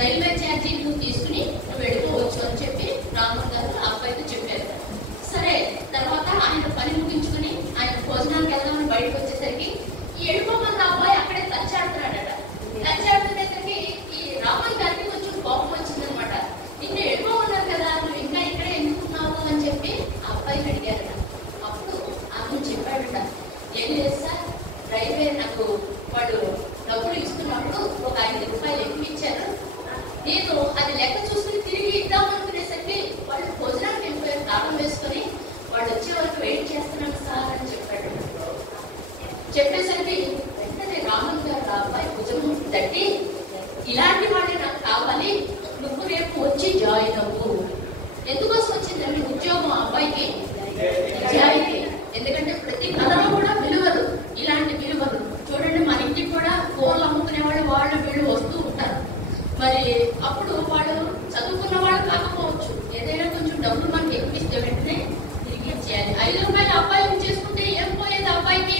Railway charge నువ్వు తీసుకుని నువ్వు వెళ్ళిపోవచ్చు అని చెప్పి రామన్ గారు ఆ అబ్బాయితో చెప్పారు. సరే తర్వాత ఆయన పని ముగించుకుని ఆయన భోజనానికి వెళ్దామని బయటకు వచ్చేసరికి ఈ వెళ్ళిపోమన్న అబ్బాయి అక్కడే తచ్చాడుతున్నాడట. తచ్చాడుతునేసరికి ఈ రామన్ గారికి కొంచెం కోపం వచ్చిందనమాట. నిన్ను వెళ్ళిపోమన్నారు కదా, నువ్వు ఇంకా ఇక్కడే ఎందుకున్నావు అని చెప్పి ఆ అబ్బాయిని అడిగారట. అప్పుడు ఆమె చెప్పాడట, ఏం లేదు సార్, రైల్వే నాకు వాడు డబ్బులు ఇస్తున్నప్పుడు ఒక 5 రూపాయలు ఎక్కువ ఇచ్చారు. నేను అది లెక్క చూసుకుని తిరిగి ఇద్దామనుకునేసరికి వాళ్ళు భోజనానికి వెళ్ళిపోయారు తాళం వేసుకొని. వాడు వచ్చే వరకు వెయిట్ చేస్తున్నాను సార్ అని చెప్పాడు. చెప్పేసరికి వెంటనే రామన్ గారు ఆ అబ్బాయి భుజం తట్టి, ఇలాంటి వాడే నాకు కావాలి, నువ్వు రేపు వచ్చి జాయిన్ అవ్వు. ఎందుకోసం వచ్చిందండి ఉద్యోగం ఆ అబ్బాయికి? నిజాయితీ. ఎందుకంటే ప్రతి కళలో కూడా విలువలు, ఇలాంటి విలువలు చూడండి. మన ఇంటికి కూడా కూరలు అమ్ముకునే వాళ్ళు వీళ్ళు వస్తూ ఉంటారు. మరి అప్పుడు వాళ్ళు చదువుకున్న వాళ్ళు కాకపోవచ్చు, ఏదైనా కొంచెం డబ్బులు మనకి ఎక్కువ ఇస్తే వెంటనే తిరిగి ఇచ్చేయాలి. 5 రూపాయలు అబ్బాయి చేసుకుంటే ఏం పోయేది? అబ్బాయికి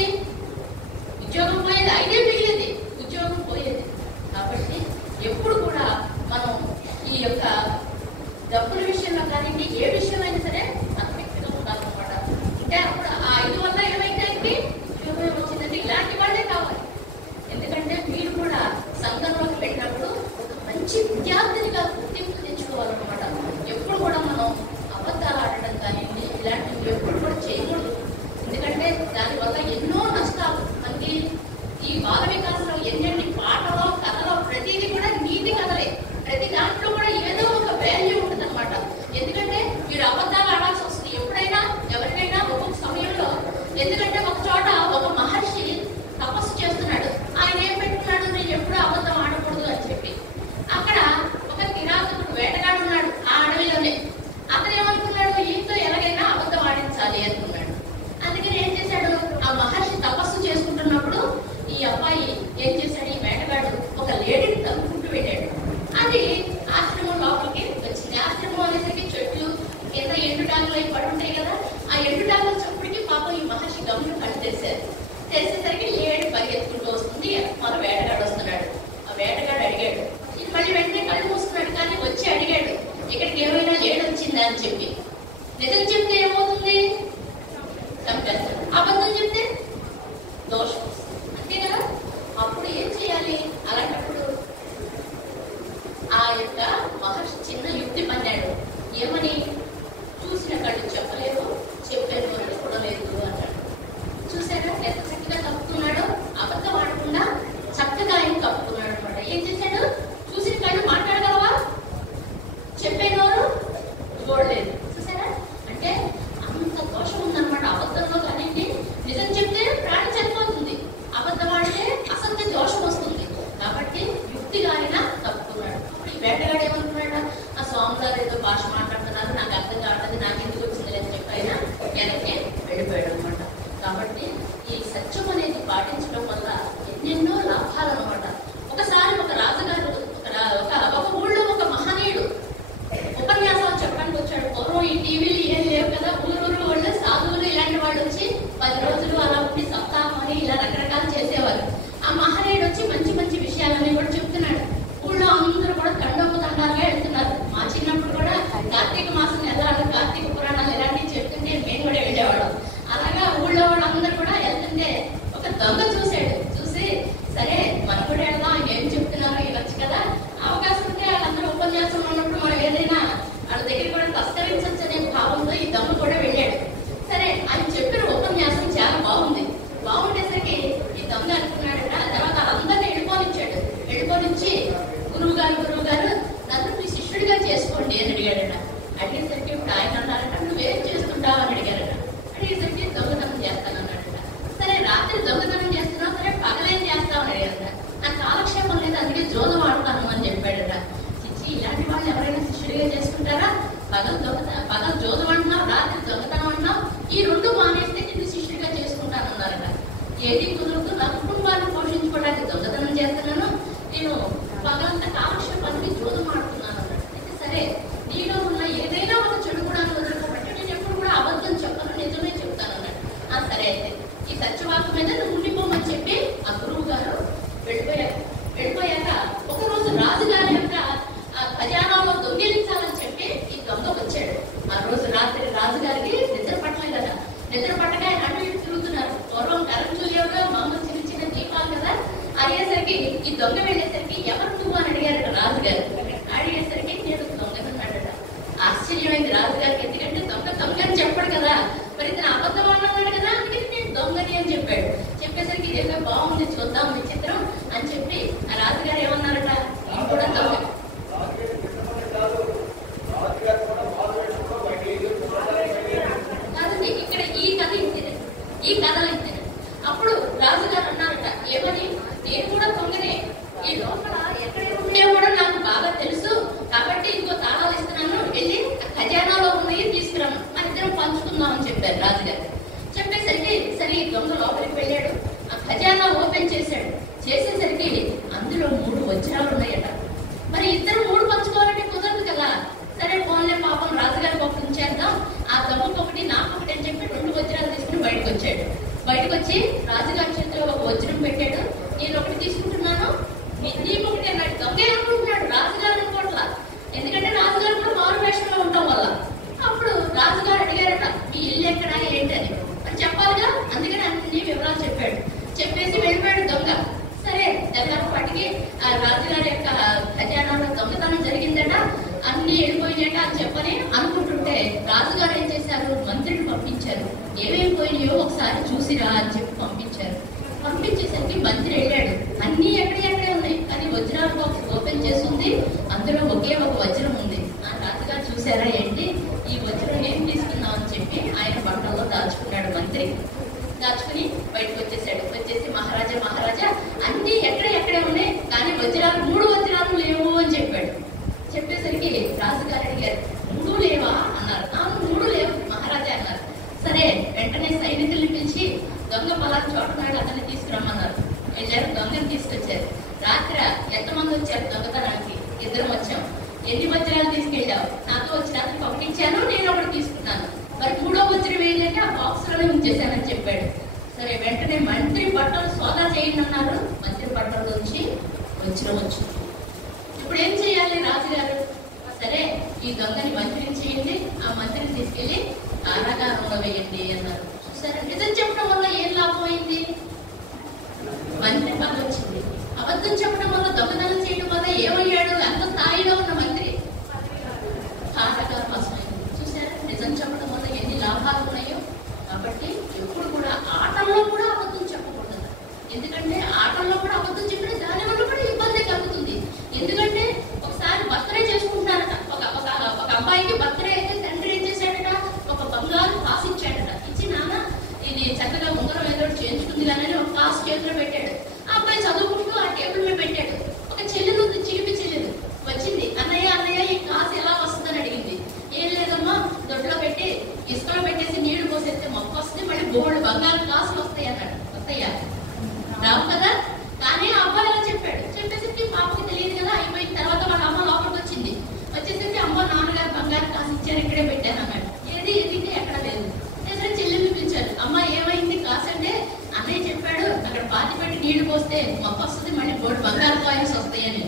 ఉద్యోగం పోయేది, 5 మిగిలేది, ఉద్యోగం పోయేది. కాబట్టి ఎప్పుడు కూడా మనం ఈ యొక్క డబ్బుల విషయంలో కానీ ఏ విషయమైనా సరే పర్ఫెక్ట్గా ఉండాలన్నమాట. అంటే అప్పుడు ఆ 5 వల్ల ఏమైతే ఉద్యోగం వచ్చిందంటే ఇలాంటి వాళ్ళే కావాలి. ఎందుకంటే మీరు కూడా సంఘంలోకి వెళ్ళినప్పుడు ఒక మంచి విద్యార్థినిగా గుర్తింపు తెచ్చుకోవాలన్నమాట. ఎప్పుడు కూడా మనం అబద్ధాలు ఆడటం కానీ ఇలాంటివి ఎప్పుడు కూడా చేయకూడదు. ఎందుకంటే దానివల్ల ఎన్నో నష్టాలు మనకి ఈ బాల వికాసంలో ఎన్నెన్ని పాటలో కథలో ప్రతిదీ కూడా నీతి కథలే. ప్రతి దాంట్లో కూడా ఏదో ఒక వాల్యూ ఉంటుంది అనమాట. ఎందుకంటే మీరు అబద్ధాలు ఆడాల్సి వస్తుంది ఎప్పుడైనా, ఎవరికైనా ఒక్కొక్క సమయంలో. ఎందుకంటే ఒక చోట ఒక మహర్షి తపస్సు చేస్తున్నాడు. ఆయన ఏం పెట్టుకున్నాడు, నేను ఎప్పుడు అబద్ధం ఆడకూడదు అని చెప్పి. అక్కడ ఒక కిరాతకుడు వేటగాడు ఉన్నాడు ఆ అడవిలోనే. అతను ఏమనుకున్నాడు, ఈయనతో ఎలాగైనా అబద్ధం ఆడించాలి అనుకున్నాడు. అందుకని ఏం చేశాడు, ఆ మహర్షి తపస్సు చేసుకుంటున్నప్పుడు ఈ అబ్బాయి ఏం చేశాడు, ఈ వేటగాడు ఒక లేడీని తలుపుకుంటూ వెళ్ళాడు. అది ఆశ్రమం లోపలికి వచ్చింది. ఆశ్రమం అనేసరికి చెట్లు కింద ఎండుటాకులు అవి పడి ఉంటాయి కదా, ఆ ఎండుటాకుల చప్పుడికి పాపం ఈ మహర్షి గమ్మును కళ్ళు తెరిచారు. తెరిసేసరికి లేడి పరిగెత్తుకుంటూ వస్తుంది, మన వేటగాడు వస్తున్నాడు. ఆ వేటగాడు అడిగాడు, ఇది మళ్ళీ వెంటనే కళ్ళు మూసుకున్నాడు కానీ వచ్చి అడిగాడు, ఇక్కడికి ఏమైనా లేడి వచ్చిందా అని చెప్పి. నిజం చెప్తే ఏమవుతుంది, చంపేస్తాడు. అబద్ధం చెప్తే దోషం, అంతే కదా. అప్పుడు ఏం చేయాలి, అలాంటప్పుడు ఆ యొక్క మహర్షి చిన్న యుక్తి పన్నాడు. ఏమని, చూసిన కళ్ళు చెప్పలేదు, చెప్పాను అని చూడలేదు అన్నాడు. చూసారా ఎంత చక్కగా కప్పుకున్నాడో, అబద్ధం ఆడకుండా చక్కగా ఆయన కప్పుకున్నాడు అనమాట. ఏం చేశాడు, చూసిన కళ్ళు మాట్లాడగలవా, చెప్పేనోరు చూడలేదు. చూసారా, అంటే అంత దోషం ఉందన్నమాట అబద్ధంలో. కానీ నిజం చెప్తే ప్రాణం చనిపోతుంది, అబద్ధం ఆడితే అసత్య దోషం వస్తుంది. కాబట్టి యుక్తిగా ఆయన తప్పుకున్నాడు. అప్పుడు ఈ వేటగాడు ఏమనుకున్నాడు, ఆ స్వామిగారు ఏదో భాష మాట్లాడుతున్నారు, నాకు అర్థం కావట్లేదు, నాకు ఎందుకు వచ్చింది అని చెప్పి ఆయన వెనక్కి వెళ్ళిపోయాడు అనమాట. కాబట్టి ఈ సత్యం అనేది పాటించడం వల్ల ఎన్నెన్నో లాభాలు అనమాట. ఒకసారి ఒక రాజుగారు ఒక ఊళ్ళో ఒక మహనీయుడు ఉపన్యాసాలు చెప్పడానికి వచ్చాడు. పూర్వం ఈ టీవీలు ఏం లేవు కదా, ఊరు వాళ్ళు సాధువులు ఇలాంటి వాళ్ళు వచ్చి 10 రోజులు అలా ఉండి సప్తాహం అని ఇలా రకరకాలు చేసేవారు. ఆ మహనీయుడు వచ్చి మంచి మంచి విషయాలన్నీ కూడా చెప్తున్నాడు. ఊళ్ళో అందరూ కూడా తండోపతండాలుగా వెళ్తున్నారు. మా చిన్నప్పుడు కూడా కార్తీక మాసం వెళ్ళాలి, కార్తీక పురాణాలు ఇలాంటివి చెప్తుంటే మేము కూడా వెళ్ళేవాళ్ళం. అలాగా ఊళ్ళో వాళ్ళందరూ కూడా వెళ్తుంటే ఒక దొంగ చూశాడు. చూసి సరే మనం కూడా వెళ్దాం, ఏం చెప్తున్నారో ఇవ్వచ్చు కదా, అవకాశం ఉంటే వాళ్ళందరూ ఉపన్యాసం ఉన్నప్పుడు మనం ఏదైనా వాళ్ళ దగ్గర కూడా తస్కరించవచ్చు అనే భావంతో ఈ దొంగ కూడా వెళ్ళాడు. సరే ఆయన చెప్పిన ఉపన్యాసం చాలా బాగుంది. బాగుండేసరికి ఈ దొంగ అనుకున్నాడట. తర్వాత అందరినీ వెళ్ళిపోనిచ్చి గురువు గారు నన్ను మీ శిష్యుడిగా చేసుకోండి అని అడిగాడట. అడిగేసరికి ఇప్పుడు ఆయన అన్నారట, నువ్వేం చేస్తుంటావు అని అడిగారట. అడిగేసరికి దొంగతనం చేస్తానన్నాడట. సరే రాత్రి దొంగతనం చేస్తున్నావు, సరే పగలేం చేస్తావు అని అడిగారట. నాకు కాలక్షేపం లేదు, అందుకే జోదం ఆడతాను అని చెప్పాడట. చిచ్చి, ఇలాంటి వాళ్ళు ఎవరైనా శిష్యుడిగా చేసుకుంటారా? పగలు జోదం అంటున్నావు, రాత్రి దొంగతనం అంటున్నావు, ఈ 2 మానేస్తే నిన్ను శిష్యుడిగా చేసుకుంటానన్నారట. ఏది కుదురుతూ నా కుటుంబాన్ని పోషించుకోవడానికి దొంగతనం చేస్తున్నాను, నేను పగలంతా కాలక్షేపానికి జోదం ఆడుతున్నాను అన్నాడు. అయితే సరే నీలో ఉన్న ఏదైనా ఒక చెడు కూడా వదులుకోబట్టి నేను ఎప్పుడు కూడా అబద్ధం చెప్పను, నిజమే చెప్తాను అన్నాడు. సరే అయితే ఈ సత్యవాకు మీద నువ్వు ఎవరు నువ్వు అని అడిగారట రాజుగారు. అడిగేసరికి నేను దొంగనన్నాడట. ఆశ్చర్యమైంది రాజుగారికి. ఎందుకంటే దొంగ అని చెప్పాడు కదా, మరి ఇతను అబద్ధం అన్నాడు కదా, అందుకని నేను దొంగని అని చెప్పాడు. చెప్పేసరికి ఇదేదో బాగుంది, చూద్దాం విచిత్రం అని చెప్పి ఆ రాజుగారు ఏమన్నారట, నేను కూడా దొంగ కాదండి. ఇక్కడ ఈ కథలో ఇంతే. అప్పుడు రాజుగారు అన్నారట, ఏమని, నేను కూడా దొంగనే, ఈ లోపల ఎక్కడ ఉండే కూడా నాకు బాగా తెలుసు, కాబట్టి ఇంకో తాళాలు ఇస్తున్నాను, వెళ్ళి ఖజానాలో ఉన్నాయి తీసుకురాను, మన ఇద్దరం పంచుకుందాం అని చెప్పారు రాజుగారు. చెప్పేసరికి సరే ఈ దొంగ లోపలికి వెళ్ళాడు. ఆ ఖజానా ఓపెన్ చేశాడు. చేసేసరికి అందులో 3 వజ్రాలు ఉన్నాయట. మరి ఇద్దరు 3 పంచుకోవాలంటే కుదరదు కదా. సరే ఫోన్లే పాపం రాజుగారికి ఒకటి ఉంచేద్దాం, ఆ దొంగకు ఒకటి నాకు ఒకటి అని చెప్పి 2 వజ్రాలు తీసుకుని బయటకు వచ్చాడు. బయటకు వచ్చి రాజుగారి చేతిలో ఒక వజ్రం పెట్టాడు. నేను ఒకటి తీసుకుంటున్నాను, నీకు ఒకటి అన్నాడు. దొంగే అనుకుంటున్నాడు, రాజుగారు అనుకోవట్లా. ఎందుకంటే రాజుగారు కూడా మారు వేషంలో ఉండటం వల్ల. అప్పుడు రాజుగారు అడిగారట, మీ ఇల్లు ఎక్కడా ఏంటని. అని చెప్పాలిగా, అందుకని అన్ని వివరాలు చెప్పాడు. చెప్పేసి వెళ్ళిపోయాడు దొంగ. సరే తెల్లపాటికి ఆ రాజుగారి యొక్క ఖజానాలో దొంగతనం జరిగిందట, అన్ని వెళ్ళిపోయినాయట అని చెప్పని అనుకుంటుంటే రాజుగారు ఏం చేశారు, మంత్రిని పంపించారు. ఏమేమి పోయినాయో ఒకసారి చూసిరా అని చెప్పి పంపించారు. పంపించేసరికి మంత్రి వెళ్ళాడు. అన్ని ఎక్కడే ఉన్నాయి, కానీ వజ్రాల బాక్స్ ఓపెన్ చేస్తుంది, అందులో ఒకే ఒక వజ్రం ఉంది. ఆ రాజుగారు చూసారా ఏంటి, ఈ వజ్రం ఏం తీసుకుందాం అని చెప్పి ఆయన బట్టల్లో దాచుకున్నాడు మంత్రి. దాచుకుని బయటకు వచ్చేసాడు. వచ్చేసి మహారాజా అన్ని ఎక్కడే ఉన్నాయి, కానీ 3 వజ్రాలు లేవు అని చెప్పాడు. చెప్పేసరికి రాజుగారు అడిగారు, 3 లేవా అన్నారు. 3 లేవు మహారాజా అన్నారు. సరే వెంటనే సైనికుల్ని పిలిచి దొంగ పలానా చోటున్నాడు, అతన్ని తీసుకురమ్మన్నారు. వెళ్ళారు, దొంగని తీసుకొచ్చారు. రాత్రి ఎంతమంది వచ్చారు దొంగతనానికి? 2 వచ్చాం. ఎన్ని వజ్రాలు తీసుకెళ్ళావు? నాతో వచ్చి రాత్రికి ఒకటి ఇచ్చాను, నేను ఒకటి తీసుకున్నాను. మరి 3వ వజ్రం ఏది అంటే ఆ బాక్స్ లోనే ఉంచేశానని చెప్పాడు. సరే వెంటనే మంత్రి బట్టలు సోదా చేయండి అన్నారు. మంత్రి బట్టల్లోంచి వజ్రం వచ్చింది. ఇప్పుడు ఏం చేయాలి రాజుగారు? సరే ఈ దొంగని మంత్రిని చేయండి, ఆ మంత్రిని తీసుకెళ్లి కారాగారంలో వేయండి అన్నారు. చూసారా, నిజం చెప్పడం వల్ల ఏం లాభం అయింది? మంత్రి పదవి వచ్చింది. అబద్ధం చెప్పడం వల్ల, దొంగతనం చేయడం వల్ల ఏమయ్యాడు? ఎంత స్థాయిలో ఉన్న మంత్రి కారాగారం వస్తుంది. చూసారా, నిజం చెప్పడం వల్ల ఎన్ని లాభాలు ఉన్నాయో. కాబట్టి ఎప్పుడు కూడా ఆటల్లో కూడా అబద్ధం చెప్పకూడదు. ఎందుకంటే ఆటల్లో కూడా అబద్ధం చెప్పిన దాని వల్ల కూడా ఇబ్బంది కలుగుతుంది. ఎందుకంటే ఒకసారి బర్త్డే చేసుకుంటున్నారట. ఒక అబ్బాయికి బర్త్డే అయితే తండ్రి ఏం చేశాడట, ఒక బంగారు కాసు ఇచ్చాడట. ఇచ్చి నాన్న ఇది చక్కగా ఉంగరం ఏదో చేయించుకుంది కానీ ఒక కాసు చేతిలో పెట్టాడు. ఆ అబ్బాయి చదువుకుంటూ ఆ టేబుల్ మీద పెట్టాడు. ఒక చెల్లెలు ఉంది, చిలిపి చెల్లెలు వచ్చింది. అన్నయ్య ఈ కాసు ఎలా వస్తుందని అడిగింది. ఏం లేదమ్మా, దొడ్లో పెట్టి ఇసుకలో పెట్టేసి నీళ్లు పోసేస్తే మొక్క వస్తుంది, మళ్ళీ బోర్డు బంగారు కాసులు వస్తాయి అన్నాడు. వస్తాయా? రావు కదా. కానీ ఆ అబ్బాయి అలా చెప్పాడు. చెప్పేసరికి పాపకి తెలియదు కదా. అయిపోయిన తర్వాత వాళ్ళ అమ్మ లోపలికి వచ్చింది. వచ్చేసరికి అమ్మ నాన్నగారు బంగారు కాసు ఇచ్చారు, ఇక్కడే పెట్టాను అన్నాడు. ఏది ఎక్కడ లేదు. సరే చెల్లెల్ని పిలిచాడు. అమ్మ ఏమైంది కాసు అంటే, అన్నయ్య చెప్పాడు అక్కడ పాతి పెట్టి నీళ్లు పోస్తే మొక్క వస్తుంది, మళ్ళీ బోర్డు బంగారు కాయిన్స్ వస్తాయని.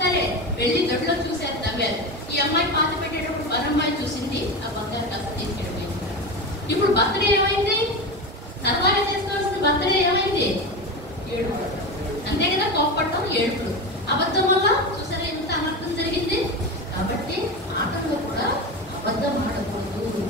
సరే వెళ్ళి దొడ్లో చూశారు, నవ్వారు. ఈ అమ్మాయి పాతి పెట్టేటప్పుడు పరమ్మాయి చూసింది, ఆ బంగారు కాసు తీసుకెళ్ళిపోయింది. ఇప్పుడు బర్త్డే ఏమైంది? సరదాగా చేసుకోవాల్సిన బర్త్డే ఏమైంది? ఏడుపులు. అంతే కదా, కోప్పడటం, ఏడుపులు. అబద్ధం వల్ల చూసారా ఎంత అనర్థం జరిగింది. కాబట్టి ఆటల్లో కూడా అబద్ధం ఆడకూడదు.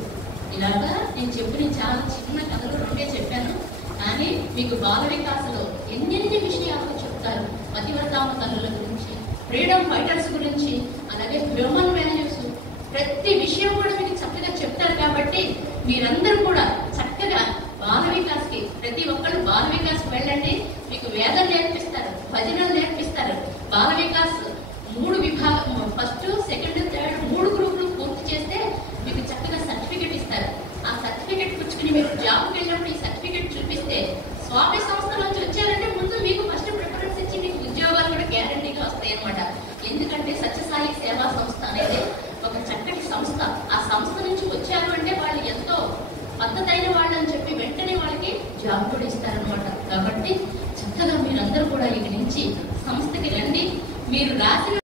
ఇలాగా నేను చెప్పిన చాలా చిన్న కథలు 2 చెప్పాను. కానీ మీకు బాల వికాసలో ఎన్నెన్ని విషయాలు చెప్తారు. మతివర్తామ తల్లుల గురించి, ఫ్రీడమ్ ఫైటర్స్ గురించి, అలాగే హ్యూమన్ వాల్యూస్, ప్రతి విషయం కూడా మీకు చక్కగా చెప్తారు. కాబట్టి మీరందరూ కూడా చక్కగా బాల వికాస్కి, ప్రతి ఒక్కళ్ళు బాల వికాస్కి వెళ్ళండి. మీకు వేదం నేర్పిస్తారు, భజనలు నేర్పిస్తారు. బాల వికాస్ 3 విభాగం, ఫస్ట్, సెకండ్, థర్డ్ 3 గ్రూపులు పూర్తి చేస్తే మీకు చక్కగా సర్టిఫికెట్ ఇస్తారు. ఆ సర్టిఫికెట్ పుచ్చుకుని మీరు జాబ్కి వెళ్ళినప్పుడు ఈ సర్టిఫికెట్ చూపిస్తే స్వామి సంస్థ నుంచి వచ్చారంటే ముందు మీకు ఫస్ట్ ప్రిఫరెన్స్ ఇచ్చి మీకు ఉద్యోగాలు కూడా గ్యారంటీగా వస్తాయి అన్నమాట. ఎందుకంటే సత్యసాయి సేవా సంస్థ అనేది ఒక చక్కటి సంస్థ. ఆ సంస్థ నుంచి వచ్చారు అంటే వాళ్ళు ఎంతో పద్ధతైన వాళ్ళని చెప్పి వెంటనే వాళ్ళకి జాబ్ కూడా ఇస్తారనమాట. కాబట్టి చక్కగా మీరందరూ కూడా ఇక నుంచి సంస్థకి రండి. మీరు రాసిన